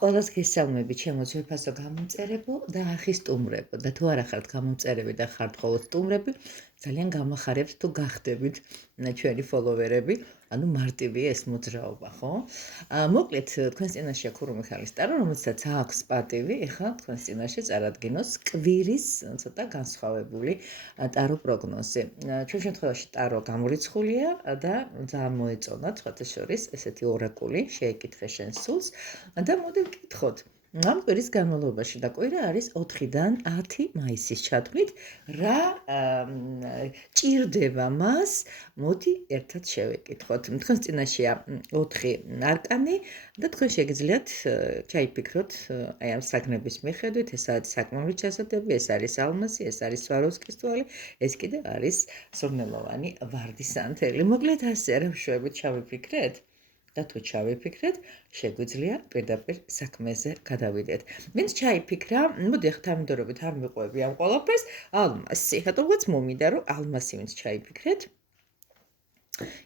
ყველას გესალმები, ჩემო ძვირფასო გამომწერებო და ახისტუმრებო და თუ არა ხართ გამომწერები და ხართ მხოლოდ სტუმრები, ძალიან გამახარებთ თუ გახდებით ჩვენი ფოლოვერები, ანუ მარტივია ეს მოძრაობა, ხო? მოკლედ, თქვენს წინაშეა ქურო მიხელის ტარო, რომელსაც აქვს პატივი, ეხლა თქვენს წინაშე წარადგინოს კვირის ცოტა განსხვავებული ტარო პროგნოზი. ჩვენ შემთხვევაში ტარო გამორიცხულია და ძალიან მოეწონათ, სხვათა შორის, ესეთი ორაკული, შეეკითხე შენ სულს და მოდი ვკითხოთ. ამ კვირის განმავლობაში და კვირა არის 4-დან 10 მაისის ჩათვლით, რა ჭირდება მას, მოდი ერთად შევეკითხოთ. თქვენს წინაშეა 4 არკანი და თქვენ შეგიძლიათ ჩაიფიქროთ აი ამ საგნების მიხედვით, ეს არის საკმაური ჩასატები, ეს არის ალმასი, ეს არის სვაროვსკის თვალი, ეს კიდევ არის სურნელოვანი ვარდის ანთელი. მოკლედ ასე რა ვშვებით ჩავიფიქრეთ? და თუ ჩავიფიქრეთ, შეგვიძლია პირდაპირ საქმეზე გადავიდეთ. ვინც ჩაიფიქრა, მოდი ახლა თანმიმდევრობით არ მიყვები ამ ყველაფერს, ალმასი. რატომღაც მომინდა, რომ ალმასი ვინც ჩაიფიქრეთ.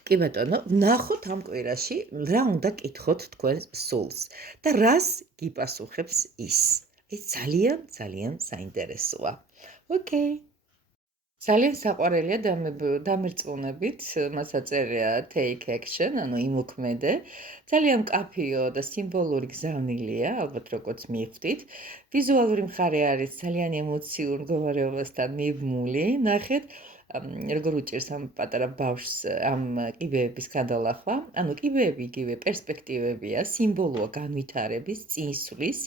კი ბატონო, ვნახოთ ამ კვირაში რა უნდა კითხოთ თქვენ სულს და რას გიპასუხებს ის. ეს ძალიან საინტერესოა. ოკეი. ძალიან საყვარელია დამერწმუნებით, მას აწერია take action, ანუ იმოქმედე. ძალიან მკაფიო და სიმბოლური გზავნილია, ალბათ როგორც მიხვდით. ვიზუალური მხარე არის ძალიან ემოციურ მდგომარეობასთან მიბმული. ნახეთ, როგორ უჭირს ამ პატარა ბავშვს ამ კიბეების გადალახვა. ანუ კიბეები იგივე პერსპექტივებია, სიმბოლოა განვითარების, წინსვლის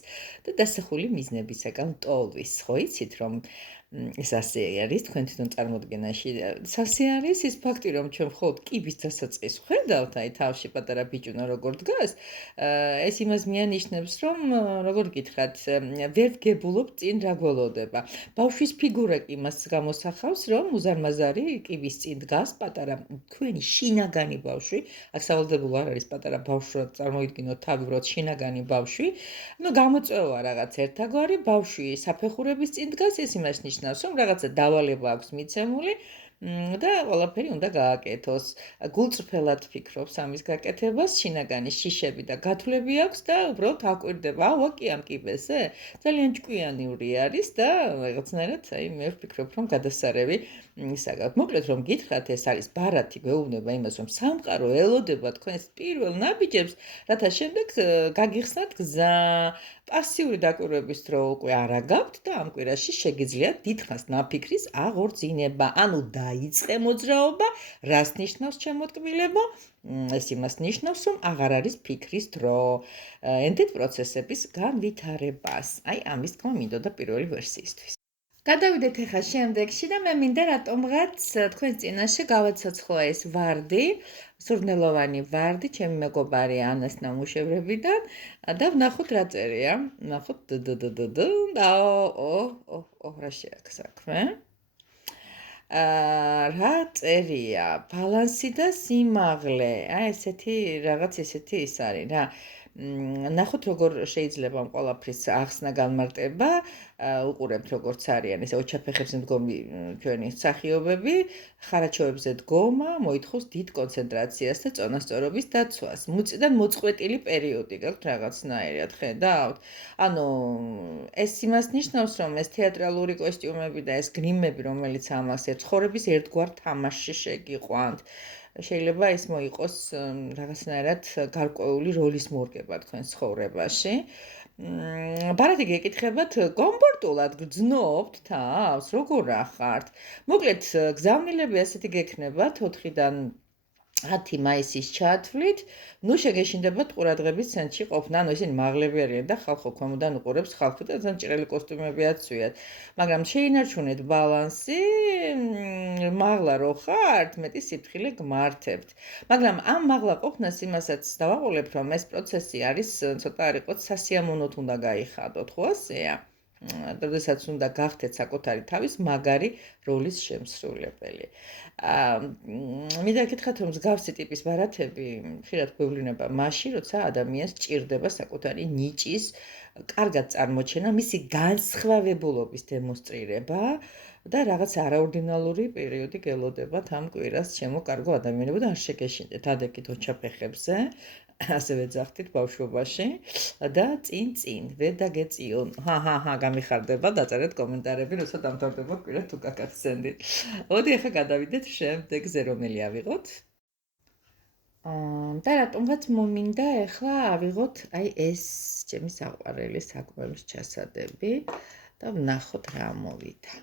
და დასახული მიზნებისაგან ტოლვის. ხო იცით, რომ ეს ასე არის, თქვენ თვითონ წარმოდგენაში. ასე არის ის ფაქტი, რომ ჩვენ მხოლოდ კიბის დასაწყისს ვხედავთ, აი თავში პატარა ბიჭუნა როგორ დგას, ეს იმას მიანიშნებს, რომ როგორ გითხრათ, ვერ ვგებულობ წინ რა გველოდება. ბავშვის ფიგურა კი იმას გამოსახავს, რომ უზარმაზარი კიბის წინ დგას პატარა თქვენი შინაგანი ბავშვი, აქ სავალდებულო არ არის პატარა ბავშვი, წარმოიდგინოთ თავი, უბრალოდ შინაგანი ბავშვი. ну გამოწვევა რაღაც ერთაგვარი, ბავშვი საფეხურების წინ დგას, ეს იმას ნიშნავს, რომ რაღაცა დავალება აქვს მიცემული და ყველაფერი უნდა გააკეთოს. გულწრფელად ფიქრობს ამის გაკეთებას, შინაგანი შიშები და გათვლები აქვს და უბრალოდ აკვირდება, აუაკი ამ კიბეზე. ძალიან ჭკვიანური არის და რაღაცნაირად აი მე ვფიქრობ, რომ გადასარევი ისაგად. მოკლედ რომ გითხრათ, ეს არის ბარათი, გვეუბნება იმას, რომ სამყარო ელოდება თქვენს პირველ ნაბიჯებს, რათა შემდეგ გაგიხსნათ გზა. პასიური დაკვირვების დრო უკვე არა გაქვთ და ამ კვირაში შეგიძლიათ დიდხანს ნაფიქრის აღორძინება. ანუ დაიწყე მოძრაობა, რას ნიშნავს ჩემო-ტკბილებო? ეს იმას ნიშნავს, რომ აღარ არის ფიქრის დრო. ენდეთ პროცესების განვითარებას. აი ამის თქმა მინდოდა პირველი ვერსიისთვის. გადავიდეთ ახლა შემდეგში და მე მინდა რატომღაც თქვენ წინაშე გავაცოცხლო ეს ვარდი, სურნელოვანი ვარდი, ჩემი მეგობარი ანას ნამუშევრებიდან და ვნახოთ რა წერია. ვნახოთ და რა შეაქვს საქმე. რა წერია? ბალანსი და სიმაღლე. აი ესეთი რაღაც ესეთი ის არის რა. ნახოთ როგორ შეიძლება ამ ყველაფრის ახსნა განმარტება, უყურებთ როგორც არიან ეს ოჩაფეხებზე მდგომი ჩვენი მსახიობები, ხარაჩოებზე დგომა მოითხოვს დიდ კონცენტრაციას და წონასწორობის დაცვას. მუწიდან მოწყვეტილი პერიოდი გაქვთ რაღაცნაირად, ხედავთ? ანუ ეს იმას ნიშნავს, რომ ეს თეატრალური კოსტიუმები და ეს გრიმები, რომელიც ამას ცხოვრების ერთგვარ თამაშში შეგიყვანთ. შეიძლება ეს მოიყოს რაღაცნაირად გარკვეული როლის მორგება თქვენ ცხოვრებაში. ბარათი გეკითხებათ, კომფორტულად გძნობთ თავს, როგორ ახართ? მოკლედ, გზავნილები ასეთი გექნებათ 4-დან 10 მაისის ჩათვლით, ну შეგეშინდებათ ყურადღების ცენტრში ყოფნა, ანუ ისინი მაღლები არიან და ხალხო ქვემოდან უყურებს ხალხი და ძალიან ჭრელი კოსტუმები აცვიათ. მაგრამ შეინარჩუნეთ ბალანსი, მაღლა რო ხართ, მეტი სიფრთხილე გმართებთ. მაგრამ ამ მაღლა ყოფნას იმასაც დავაყოლებ, რომ ეს პროცესი არის ცოტა არ იყოს სასიამოვნოდ უნდა გაიხადოთ, ხო ასეა? როდესაც უნდა გახდეთ საკუთარი თავის მაგარი როლის შემსრულებელი. მინდა გითხრათ, რომ მსგავსი ტიპის ბარათები ხშირად გვევლინება მაშინ, როცა ადამიანს ჭირდება საკუთარი ნიჭის კარგად წარმოჩენა, მისი განსხვავებულობის დემონსტრირება და რაღაც არაორდინალური პერიოდი გელოდებათ ამ კვირას, ჩემო კარგო ადამიანებო და არ შეგეშინდეთ ადეკით ოჩაფეხებზე. ასევე ძახთით ბავშვობაში და წინ ვერ დაგეწიონ. გამიხარდება, დაწერეთ კომენტარები, როცა დამთავრდებოდ კვირა თუ გაგახსენდით. მოდი ახლა გადავიდეთ შემდეგზე, რომელი ავიღოთ. და რატომღაც მომინდა ახლა ავიღოთ აი ეს ჩემი საყვარელი საკმარის ჩასადები და ვნახოთ რა მოვიდა.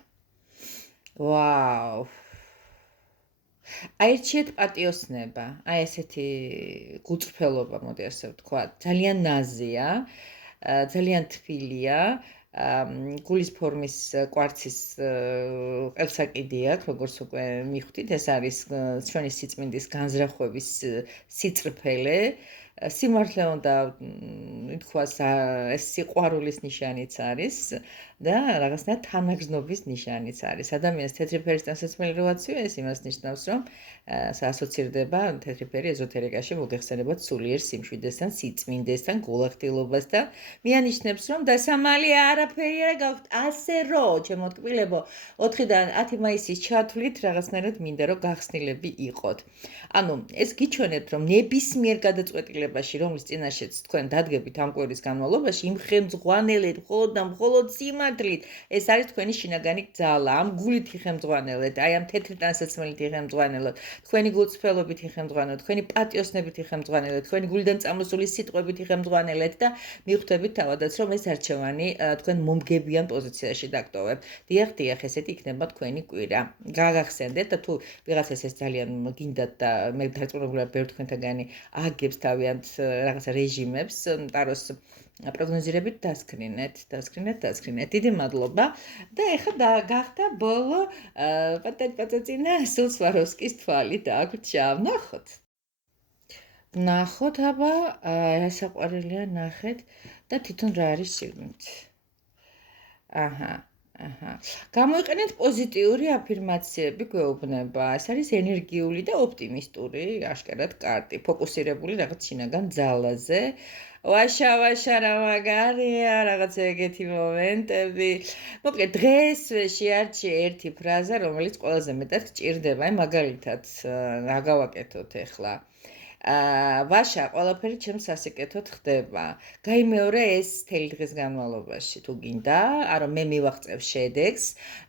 ვაუ! აირჩიეთ პატიოსნება, აი ესეთი გულწრფელობა, მოდი ასე ვთქვათ, ძალიან ნაზია, ძალიან თბილია, გულის ფორმის კვარცის ყელსაკიდი აქვს, როგორც უკვე მიხვდით, ეს არის ჩვენი სიწმინდის განზრახვების სიწრფელე, სიმართლე უნდა ითქვას, ეს სიყვარულის ნიშანიც არის და რაღაცნაირად თანაგრძნობის ნიშანიც არის. ადამიანს თეთრი ფერის ტანსაცმელი რო აცვია, ეს იმას ნიშნავს, რომ ასოცირდება თეთრი ფერი ეზოთერიკაში მოგეხსენებათ სულიერ სიმშვიდესთან, სიწმინდესთან, გულახდილობასთან. მიანიშნებს, რომ დასამალი არაფერი არ გაქვთ, ასე რო, ჩემო ტკბილებო, 4-დან 10 მაისის ჩათვლით რაღაცნაირად მინდა რომ გახსნილები იყოთ. ანუ ეს გიჩვენებთ, რომ ნებისმიერ გადაწყვეტილებაში, რომლის წინაშეც თქვენ დადგებით ამ კვირის განმავლობაში, იმხემძღვანელეთ მხოლოდ და მხოლოდ სიმართლით, ეს არის თქვენი შინაგანი ძალა. ამ გულით იხემძღვანელეთ, აი ამ თეთრი ტანსაცმელით იხემძღვანელოთ, თქვენი გულწრფელობით იხემძღვანელოთ, თქვენი პატიოსნებით იხემძღვანელოთ, თქვენი გულიდან წამოსული სიტყვებით იხემძღვანელეთ და მიხვდებით თავადაც, რომ ეს არჩევანი თქვენ მომგებიან პოზიციაში დაგტოვებთ. დიახ, ესეთი იქნება თქვენი კვირა. გაგახსენდეთ და თუ ვიღაცას ეს ძალიან გინდათ და მე დარწმუნებულია ბევრი თქვენთაგანი აგებს თავიანთ რაღაცა რეჟიმებს, ტაროს პროგნოზირებით დასკრინეთ. დიდი მადლობა და ეხლა გახდა ბოლო პატაწინა სულ სვაროვსკის თვალი დაგვრჩა. ვნახოთ, აბა საყვარელია ნახეთ და თვითონ რა არის შიგნით. გამოიყენეთ პოზიტიური αφირმაციები, გვეუბნება. ეს არის ენერგიული და ოპტიმისტური, აშკარად კარტი, ფოკუსირებული რაღაც შინაგან ძალაზე. ვაშა რა მაგარია, რაღაც ეგეთი მომენტები. მოკლედ, დღეს შეარჩიე ერთი ფრაზა, რომელიც ყველაზე მეტად გჭირდება. აი მაგალითად, რა გავაკეთოთ ახლა? ვაშა, ყველაფერი ჩემს სასიკეთოდ ხდება. გაიმეორე ეს მთელი დღის განმავლობაში, თუ გინდა, რომ მე მივაღწევ შედეგს,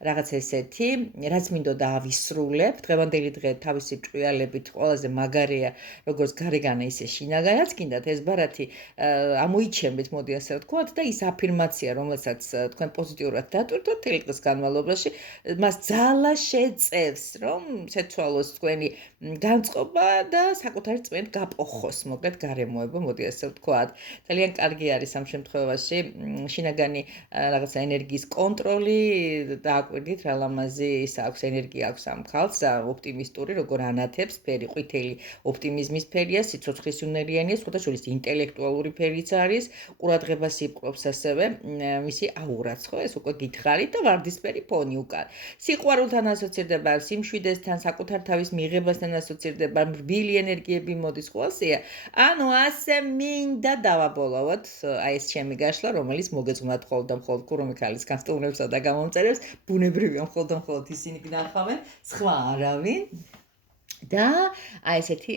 რაღაც ესეთი, რაც მინდოდა ავისრულებ, დღევანდელი დღე თავისი ჭყიალებით ყველაზე მაგარია, როგორც გარეგანა, ისე შინაგანაც გინდათ ეს ბარათი ამოიჩემეთ, მოდი ასე ვთქვათ, და ის აფირმაცია, რომელსაც თქვენ პოზიტიურად დატვირთოთ მთელი დღის განმავლობაში, მას ძალა შეწევს, რომ შეცვალოს თქვენი განწყობა და საკუთარი წვენით გაპოხოს, მოკლედ გარემოება, მოდი ასე ვთქვათ. ძალიან კარგი არის ამ შემთხვევაში შინაგანი რაღაცა ენერგიის კონტროლი, დააკვირდით რა ლამაზი ის აქვს, ენერგია აქვს ამ ხალხს, ოპტიმისტური, როგორ ანათებს, ფერი ყვითელი ოპტიმიზმის ფერია, სიცოცხლის უნერიანია, სხვადასხვა ინტელექტუალური ფერიც არის, ყურადღებას იპყრობს ასევე მისი აურაც, ხო, ეს უკვე გითხარით და ვარდისფერი ფონი უკან. სიყვარულთან ასოცირდება, სიმშვიდესთან, საკუთარ თავის მიღებასთან ასოცირდება, რბილი ენერგიები მოდის ხოლსია. ანუ ასე მინდა დავაბოლავოთ აი ეს ჩემი გაშლა, რომელიც მოგეწონათ მხოლოდ და მხოლოდ კურუმიქალის განსტუმრებსა და გამომწერებს. ბუნებრივია მხოლოდ და მხოლოდ ისინი გნახავენ, სხვა არავინ. და აი ესეთი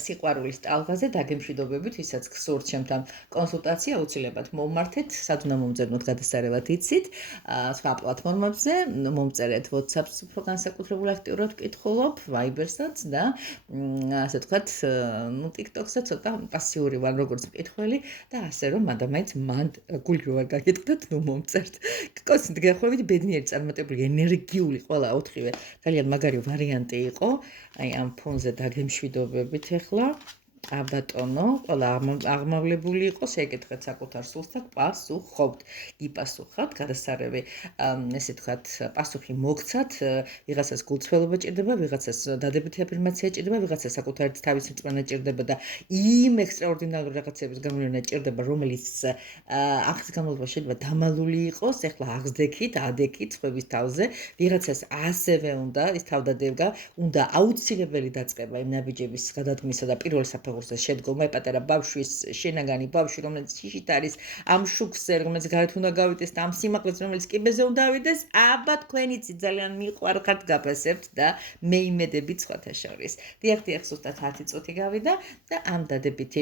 სიყვარულის ტალღაზე დაგემშვიდობებით, ვისაც გსურთ ჩემთან კონსულტაცია, აუცილებლად მომმართეთ, სად უნდა მომწერნოთ გადასარევად იცით, სხვა პლატფორმებზე, მომწერეთ WhatsApp-ს უფრო განსაკუთრებულ აქტიურად ვკითხულობ, Viber-საც და ასე ვთქვათ, TikTok-საც ცოტა პასიური ვარ როგორც მკითხველი და ასე რომ მანდ გული რო არ გაგეთქვათ, მომწერთ. გკოცნით გახურებით ბედნიერი წარმატებული ენერგიული ყველა 4-ვე ძალიან მაგარი ვარიანტი იყო. აი ამ ფონზე დაგემშვიდობებით ახლა. აბატონო, ყველა აღმავლებული იყოს, ეკითხეთ საკუთარ სულს და პასუხობთ. იპასუხავთ, გადასარევი, ესე ვთქვათ, პასუხი მოგცათ, ვიღაცას გულწრფელობა ჭირდება, ვიღაცას დადებითი აფირმაცია ჭირდება, ვიღაცას საკუთარი თავისი წვენა ჭირდება და იმ ექსტრაორდინალური რაღაცების გამოვლენა ჭირდება, რომელიც ახლის განმავლობაში შეიძლება დამალული იყოს, ახლა აღზდექით, ადექით სხვების თავზე, ვიღაცას ასევე უნდა ის თავდადება, უნდა აუცილებელი დაწყება იმ ნაბიჯების გადადგმისა და პირველ საფეხურზე შედგომა პატარა ბავშვის შენაგანი ბავშვი რომელიც შიშით არის ამ შუქზე რომელიც გარეთ უნდა გავიდეს და ამ სიმაღლეზე რომელიც კიბეზე უნდა ავიდეს აბა თქვენიცი ძალიან მიყვარხართ გაფასებთ და მეიმედებით სხვათა შორის დიახ ზუსტად 10 წუთი გავიდა და ამ დადებითი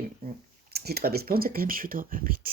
სიტყვების ფონზე გემშვიდობებით